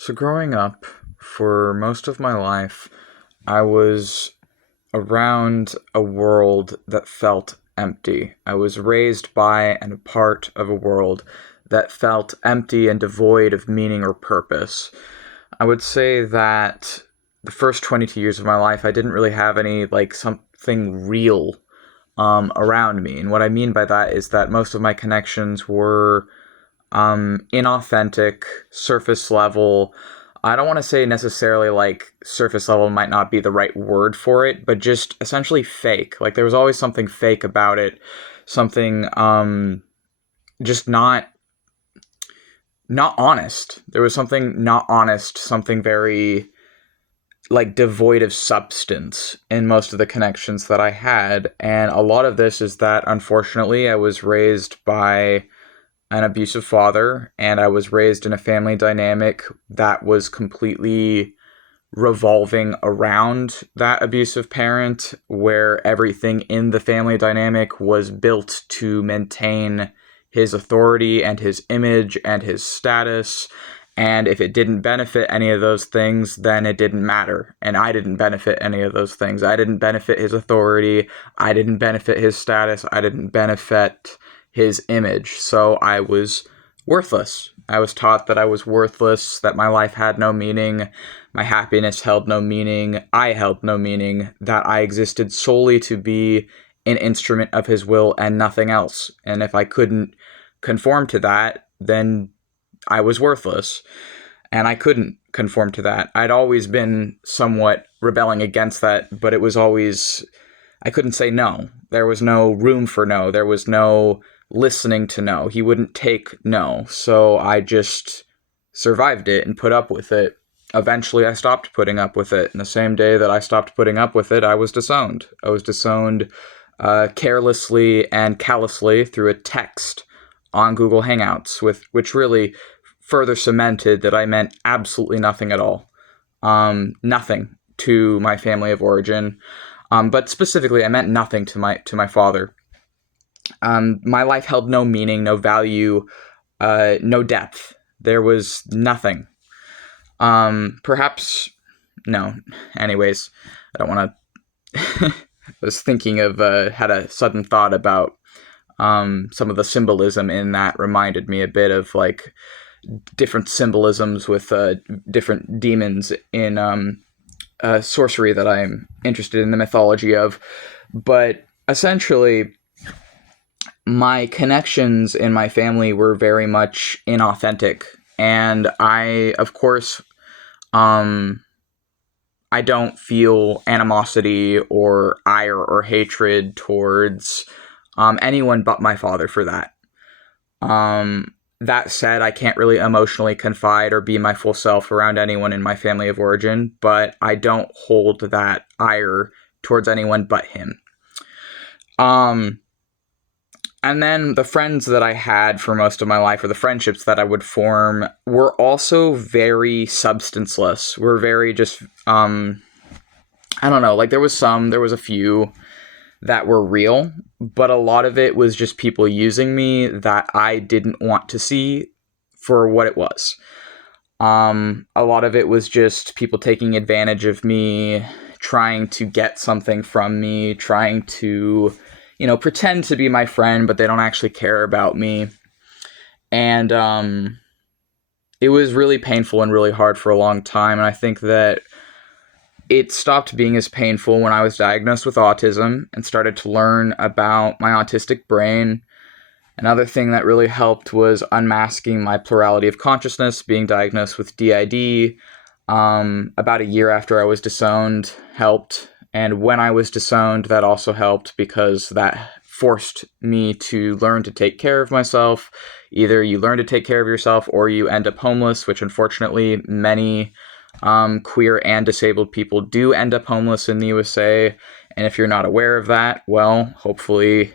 So growing up, for most of my life, I was around a world that felt empty. I was raised by and a part of a world that felt empty and devoid of meaning or purpose. I would say that the first 22 years of my life, I didn't really have any, something real around me. And what I mean by that is that most of my connections were inauthentic, surface level. I don't want to say necessarily like surface level might not be the right word for it, but just essentially fake. Like there was always something fake about it, something just not honest. There was something not honest, something very like devoid of substance in most of the connections that I had. And a lot of this is that unfortunately I was raised by an abusive father, and I was raised in a family dynamic that was completely revolving around that abusive parent, where everything in the family dynamic was built to maintain his authority and his image and his status. And if it didn't benefit any of those things, then it didn't matter. And I didn't benefit any of those things. I didn't benefit his authority. I didn't benefit his status. I didn't benefit his image. So I was worthless. I was taught that I was worthless, that my life had no meaning, my happiness held no meaning, I held no meaning, that I existed solely to be an instrument of his will and nothing else. And if I couldn't conform to that, then I was worthless. And I couldn't conform to that. I'd always been somewhat rebelling against that, but it was always, I couldn't say no. There was no room for no. There was no listening to no. He wouldn't take no. So I just survived it and put up with it. Eventually, I stopped putting up with it. And the same day that I stopped putting up with it, I was disowned. I was disowned carelessly and callously through a text on Google Hangouts, which really further cemented that I meant absolutely nothing at all. Nothing to my family of origin. But specifically, I meant nothing to my father. My life held no meaning, no value, no depth. There was nothing. Perhaps, no. Anyways, I don't want to. I was thinking of, had a sudden thought about some of the symbolism in that reminded me a bit of like different symbolisms with different demons in sorcery that I'm interested in the mythology of. But essentially, my connections in my family were very much inauthentic. And I, of course, I don't feel animosity or ire or hatred towards anyone but my father for that. That said, I can't really emotionally confide or be my full self around anyone in my family of origin, but I don't hold that ire towards anyone but him. And then the friends that I had for most of my life, or the friendships that I would form, were also very substanceless. Were very just, I don't know, like there was a few that were real, but a lot of it was just people using me that I didn't want to see for what it was. A lot of it was just people taking advantage of me, trying to get something from me, trying to, pretend to be my friend, but they don't actually care about me. And it was really painful and really hard for a long time. And I think that it stopped being as painful when I was diagnosed with autism and started to learn about my autistic brain. Another thing that really helped was unmasking my plurality of consciousness, being diagnosed with DID. About a year after I was disowned helped. And when I was disowned, that also helped because that forced me to learn to take care of myself. Either you learn to take care of yourself or you end up homeless, which unfortunately many queer and disabled people do end up homeless in the USA. And if you're not aware of that, well, hopefully,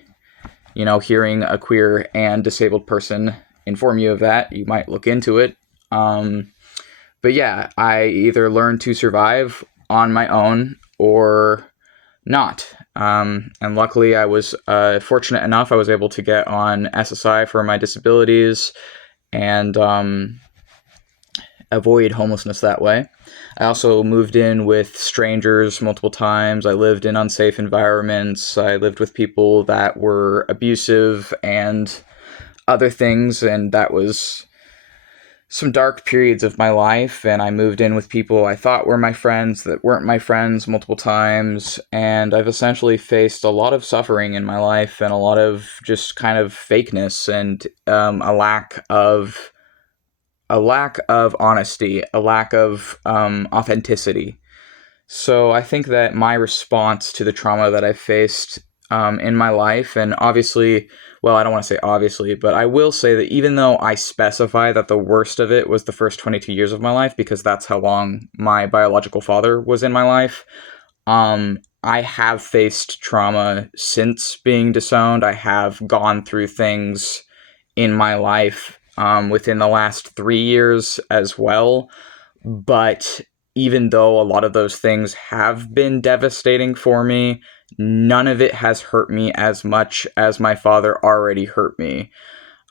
hearing a queer and disabled person inform you of that, you might look into it. But yeah, I either learned to survive on my own or not. And luckily I was fortunate enough I was able to get on SSI for my disabilities and avoid homelessness that way. I also moved in with strangers multiple times. I lived in unsafe environments. I lived with people that were abusive and other things, and that was some dark periods of my life. And I moved in with people I thought were my friends that weren't my friends multiple times, and I've essentially faced a lot of suffering in my life and a lot of just kind of fakeness and a lack of honesty, a lack of authenticity. So I think that my response to the trauma that I faced in my life, and obviously, well, I don't want to say obviously, but I will say that even though I specify that the worst of it was the first 22 years of my life, because that's how long my biological father was in my life, I have faced trauma since being disowned. I have gone through things in my life within the last 3 years as well. But even though a lot of those things have been devastating for me, none of it has hurt me as much as my father already hurt me.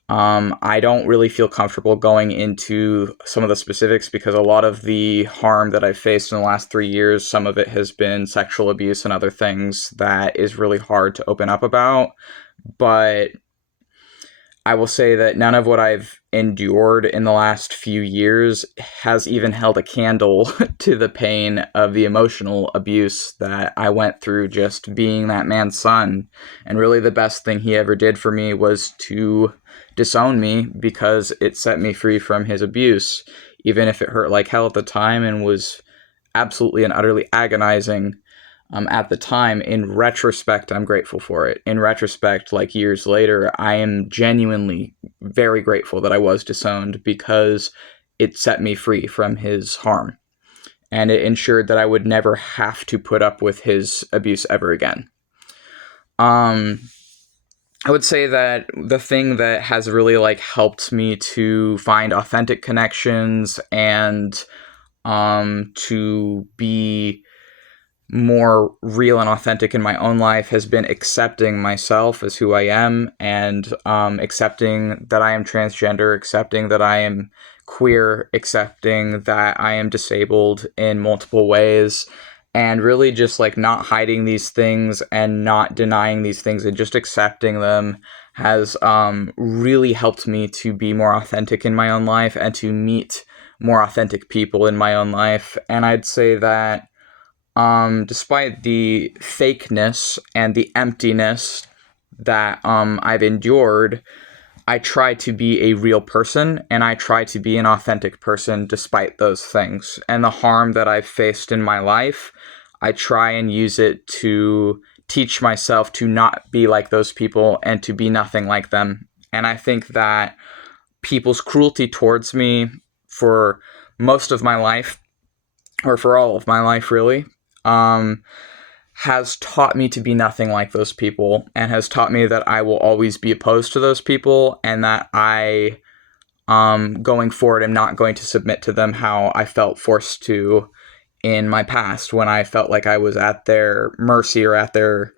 I don't really feel comfortable going into some of the specifics because a lot of the harm that I've faced in the last 3 years, some of it has been sexual abuse and other things that is really hard to open up about. But I will say that none of what I've endured in the last few years has even held a candle to the pain of the emotional abuse that I went through just being that man's son. And really the best thing he ever did for me was to disown me because it set me free from his abuse, even if it hurt like hell at the time and was absolutely and utterly agonizing. At the time. In retrospect, I'm grateful for it. In retrospect, like years later, I am genuinely very grateful that I was disowned because it set me free from his harm. And it ensured that I would never have to put up with his abuse ever again. I would say that the thing that has really helped me to find authentic connections and to be more real and authentic in my own life has been accepting myself as who I am, and accepting that I am transgender, accepting that I am queer, accepting that I am disabled in multiple ways, and really just not hiding these things and not denying these things and just accepting them has really helped me to be more authentic in my own life and to meet more authentic people in my own life. And I'd say that despite the fakeness and the emptiness that I've endured, I try to be a real person and I try to be an authentic person despite those things. And the harm that I've faced in my life, I try and use it to teach myself to not be like those people and to be nothing like them. And I think that people's cruelty towards me for most of my life, or for all of my life really, has taught me to be nothing like those people, and has taught me that I will always be opposed to those people, and that I, going forward, am not going to submit to them how I felt forced to in my past, when I felt like I was at their mercy or at their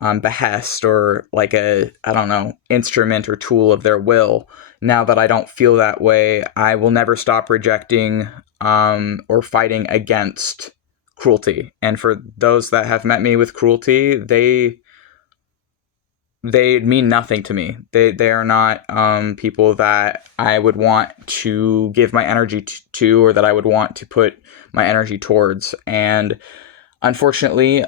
behest, or like a, I don't know, instrument or tool of their will. Now that I don't feel that way, I will never stop rejecting or fighting against cruelty. And for those that have met me with cruelty, they mean nothing to me. They are not people that I would want to give my energy to, or that I would want to put my energy towards. And unfortunately,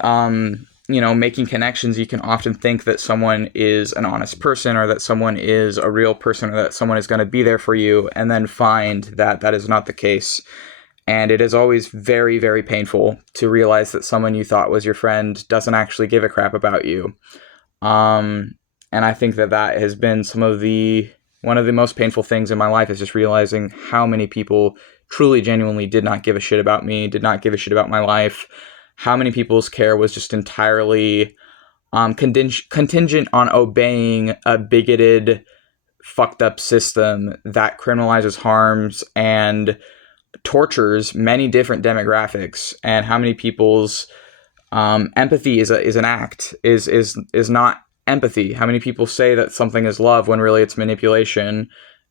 making connections, you can often think that someone is an honest person, or that someone is a real person, or that someone is going to be there for you, and then find that that is not the case. And it is always very, very painful to realize that someone you thought was your friend doesn't actually give a crap about you. And I think that that has been one of the most painful things in my life, is just realizing how many people truly, genuinely did not give a shit about me, did not give a shit about my life. How many people's care was just entirely contingent on obeying a bigoted, fucked up system that criminalizes, harms, and tortures many different demographics. And how many people's empathy is an act, is not empathy. How many people say that something is love when really it's manipulation,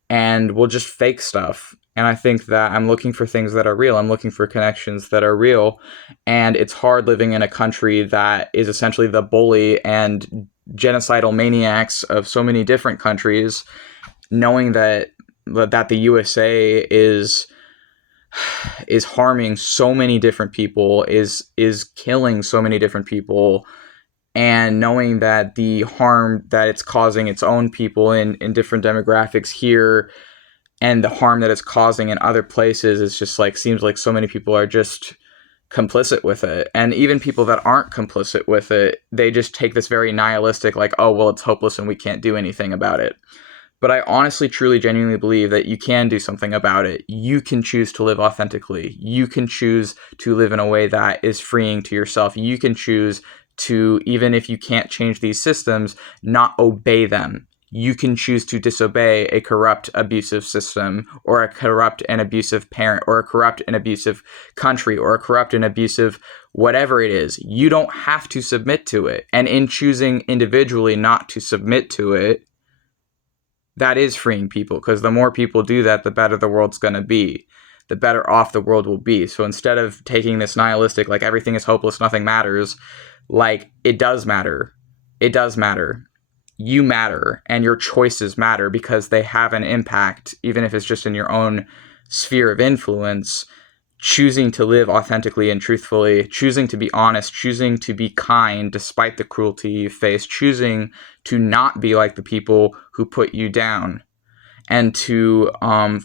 and will just fake stuff. And I think that I'm looking for things that are real. I'm looking for connections that are real. And it's hard living in a country that is essentially the bully and genocidal maniacs of so many different countries, knowing that the USA is harming so many different people, is killing so many different people, and knowing that the harm that it's causing its own people in different demographics here and the harm that it's causing in other places is just like, seems like so many people are just complicit with it. And even people that aren't complicit with it, they just take this very nihilistic, like, oh, well, it's hopeless and we can't do anything about it. But I honestly, truly, genuinely believe that you can do something about it. You can choose to live authentically. You can choose to live in a way that is freeing to yourself. You can choose to, even if you can't change these systems, not obey them. You can choose to disobey a corrupt, abusive system, or a corrupt and abusive parent, or a corrupt and abusive country, or a corrupt and abusive whatever it is. You don't have to submit to it. And in choosing individually not to submit to it, that is freeing people, because the more people do that, the better the world's going to be, the better off the world will be. So instead of taking this nihilistic, like everything is hopeless, nothing matters, like it does matter. It does matter. You matter, and your choices matter because they have an impact, even if it's just in your own sphere of influence. Choosing to live authentically and truthfully, choosing to be honest, choosing to be kind despite the cruelty you face, choosing to not be like the people who put you down, and to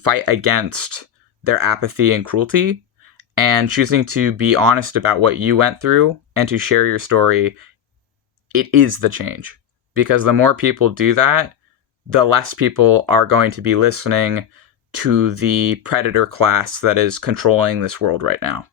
fight against their apathy and cruelty, and choosing to be honest about what you went through and to share your story, it is the change. Because the more people do that, the less people are going to be listening to the predator class that is controlling this world right now.